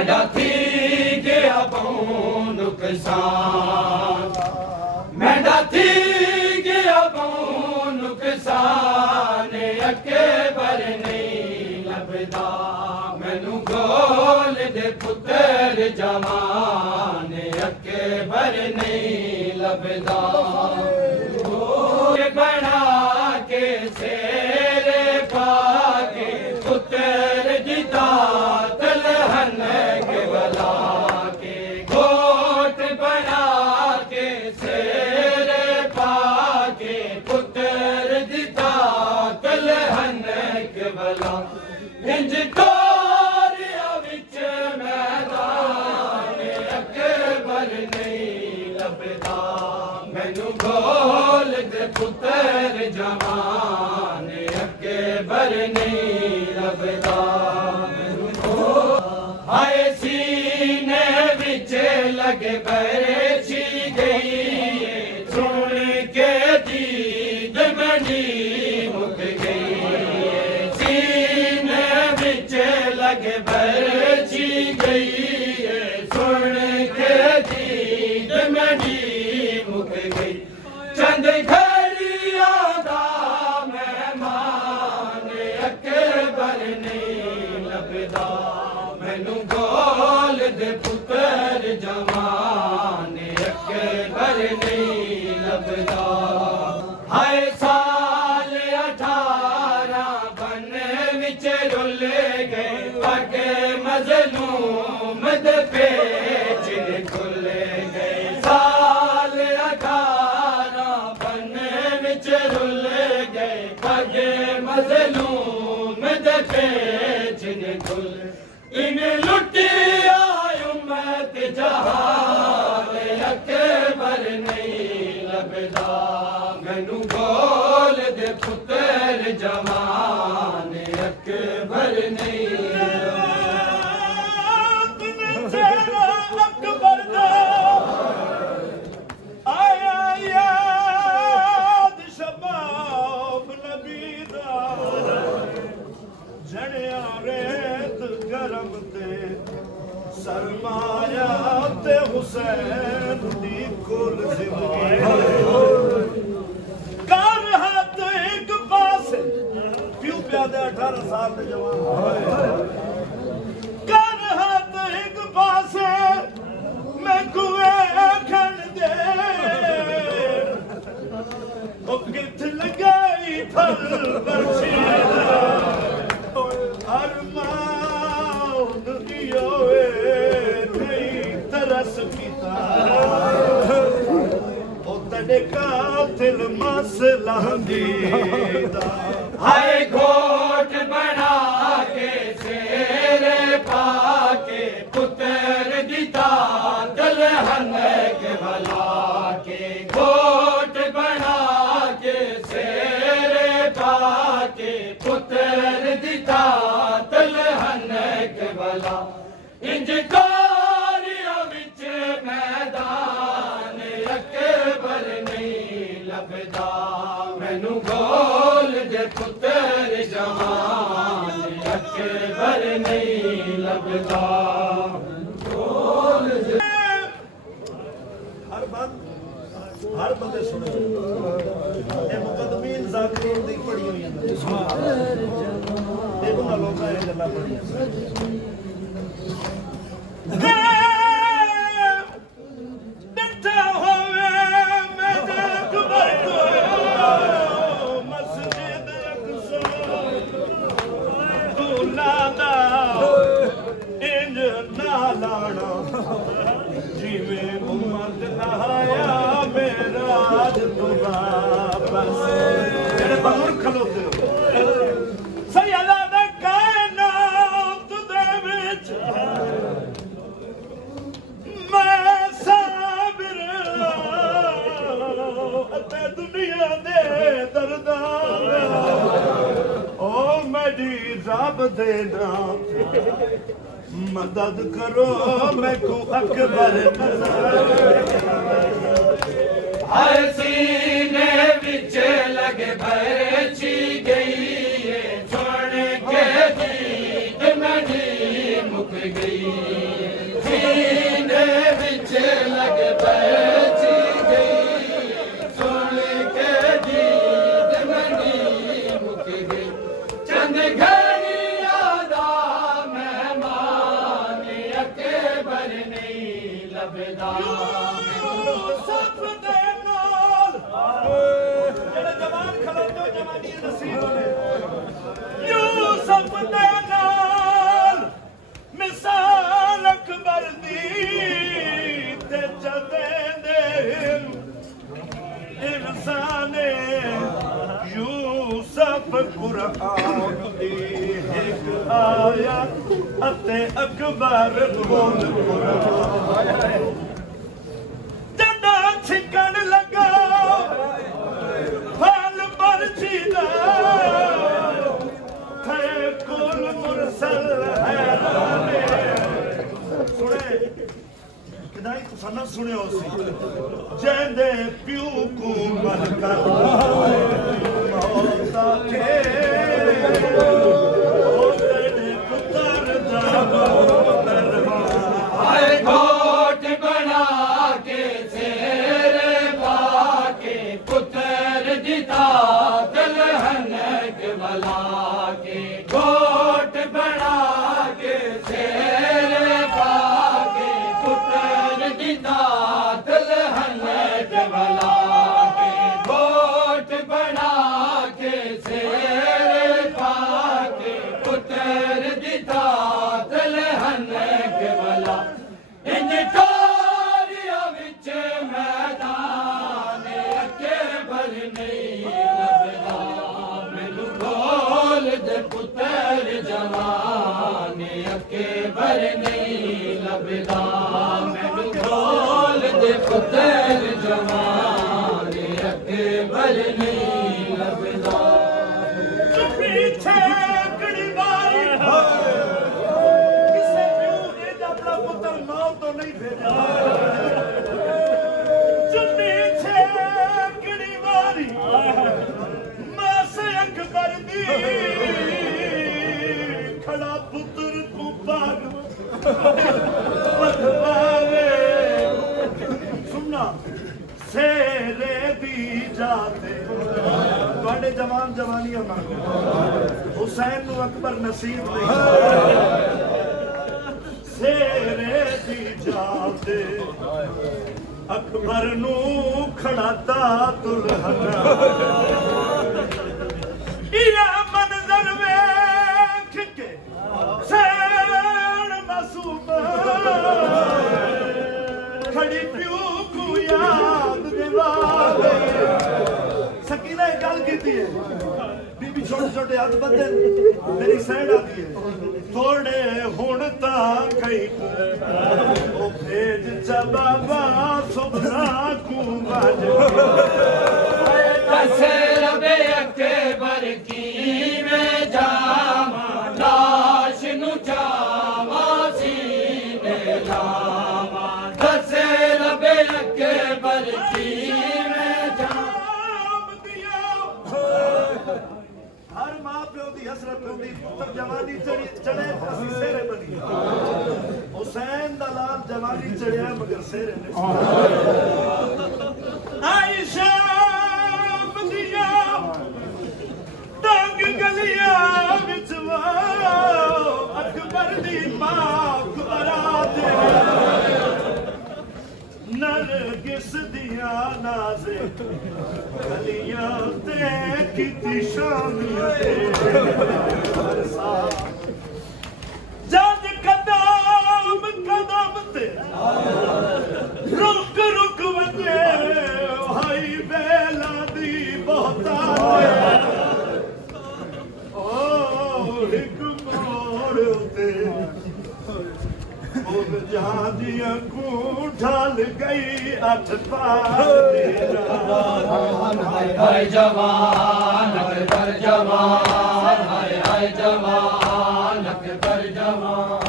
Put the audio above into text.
मैडा थी गया बहु नुकसान मैडा थी गया बहु नुकसान अके बर नहीं लभदा मैनू गोल दे पुत्र जवान अके बर नहीं लभदा बना के शेरे पाके पुत्र जिता तलहन के बला के घोट बना के शेरे पाके पुत्र जिता तलहन के बला इंज तोरिया विच मैदान अकबर नहीं लभदा मैनू गोल दे पुत्र जवान अकबर नहीं लभदा हाय सीने विच लगे बरछी गई सुन के दीद मनी मुक गई सीने विच लगे बरछी गई सुन के दीद मनी मुक गई चंद घड़िया दा मेहमान अकबर नहीं लभदा मैनू गोल दे पुत्र जवान अकबर नहीं लभदा हाय साल 18 बन विच रुल गए पगे मजलूम दे पेच खुल गए साल 18 बन विच रुल गए पगे मजलूम दे पेच खुल इन लुटिया उम्मत जहान अकबर नहीं लभदा मैनू गोल दे पुत्र जवान अकबर नहीं अकबर दा आया याद शबाब नबी दा जड़िया रेत गरम ते सरमाया ते हुसैन दी कुल जिंदगी कर हाथ एक पासे प्यू प्यादे 18 साल दे जवान कर हाथ एक पासे मैं कुए खण दे ओ किथ लगाई फल बरछी अरमान दियोए नहीं तरस पिता ओ तड़े कातिल मसला दीदा हाय घोट बना के शेरे पाके पुत्र दिता दलहन के भला के घोट बना के शेरे पाके पुत्र दिता दलहन के भला इंज कारिया विच मैदान अकबर नहीं लभदा मैनू गोल दे पुत्र जवान अकबर नहीं लभदा गोल दे हर बंदे सुने ये मुकदमीन ज़ाकिरीन दी पढ़ी हुई है ये उन्हां लोकां ने गल्लां पढ़ियां डटा होवे मैं अकबर को मस्जिद अक्सा दूल्हा दा इंज ना लाना जिवें उम्मत नहाया मेरा आज तू वापस जेड़े बजुर्ग खलोते हो सही अल्लाह दा कायनात दे विच मैं साबिर अते दुनिया दे दरदां ओ मेरी रब दे नाम मदद करो मैं को अकबर हर सीने विच लगे बरछी गई सुन के दीद मनी मुक गई सीने विच लग बची गई सुन के जीत मंडी मुक गई चंद घड़िया दा मेहमान अकबर नहीं लभदा ਸਭ ਦੇ ਨਾਲ ਜਿਹੜੇ ਜਵਾਨ ਖਲੋਤੇ ਜਵਾਨੀ ਨਸੀਬ ਨੇ ਯੂਸਫ ਦੇ ਨਾਲ ਮਿਸਾਲ ਅਕਬਰ ਦੀ ਤੇ ਜਦੇ ਦੇ ਇਨਸਾਨੇ ਯੂਸਫ ਕੁਰਾਨ ਦੀ ਇੱਕ ਆਇਤ ਅਤੇ ਅਕਬਰ ਬੋਲ ਕੁਰਾਨ ਜੱਡਾ ਛਿਕਣ ਲੱਗਾ ਫਲ ਮਰਜੀ ਦਾ ਥੇ ਕੁਲ ਮੁਰਸਲ ਹੈਰਾਨੇ ਸੁਣੇ ਕਿਦਾਂ ਹੀ ਤੁਸੀਂ ਨਾ ਸੁਣਿਓ ਸੀ ਜੈਂਦੇ ਪਿਓ ਕੋ ਮਨ ਕਰ ਮੌਤਾ ਕੇ ਉਹ ਤੇਰੇ ਪੁੱਤਰ ਦਾ हाय घोट बना के शेरे पाके पुत्र दिता दलहनक वाला के घोट बना के शेरे पाके पुत्र दिता दलहनक वाला के घोट बना के शेरे पाके पुत्र दिता दलहनक वाला इंज टोरिया विच मैदान अकबर नहीं लभदा मैनू ढोल दे पुत्र जवान अकबर नहीं लभदा मैनू ढोल दे पुत्र जवान अकबर नहीं लभदा पीछे कड़ी बारी किसे पियो ने अपना पुत्र मौत तो नहीं भेजा पीछे कड़ी बारी मां से अकबर दी खड़ा पुत्र को पाग पतवावे सुनना सेरे दी जाते ਤੁਹਾਡੇ ਜਵਾਨ ਜਵਾਨੀਆਂ ਮੰਗੋ ਹੁਸੈਨ ਨੂੰ ਅਕਬਰ ਨਸੀਬ ਨਹੀਂ ਸੇਰੇ ਦੀ ਜਾਤੇ ਅਕਬਰ ਨੂੰ ਖੜਾਤਾ ਦੁਲਹਨ ਇਹ ਮੰਜ਼ਰ ਵੇਖ ਕੇ ਸੈਣ ਮਾਸੂਮ ਖੜੀ ਪਿਓ ਕੋ ਯਾਦ ਦਿਵਾਵੇ ਸਕੀਨਾ एक गल की है बीबी छोटे छोटे हाथ बंदे मेरी सैन आती है थोड़े हुण ता कई ओ भेज चा बाबा सुबना को बाज दसे रबे अकबर की में जावा लाश नु जावा सीने लावा दसे रबे अकबर की हर मां प्यो दी हसरत होंदी पुत्र जवानी चढ़े असी सेरे बनी हुसैन दा लाल जवानी चढ़िया मगर सेरे ने आयशा बदिया तंग गलिया विच अकबर दी मां कुबरात नरगिस दिया नाज़े गलियां ते किती शामियां जद कदम कदम ते रुक रुक वजे हाई बेला दी बहुतान ओ एक मोड़ ते जहादिया को ढल गई अठ हाय जवान अकबर जवान हाय हाय जवान अकबर जवान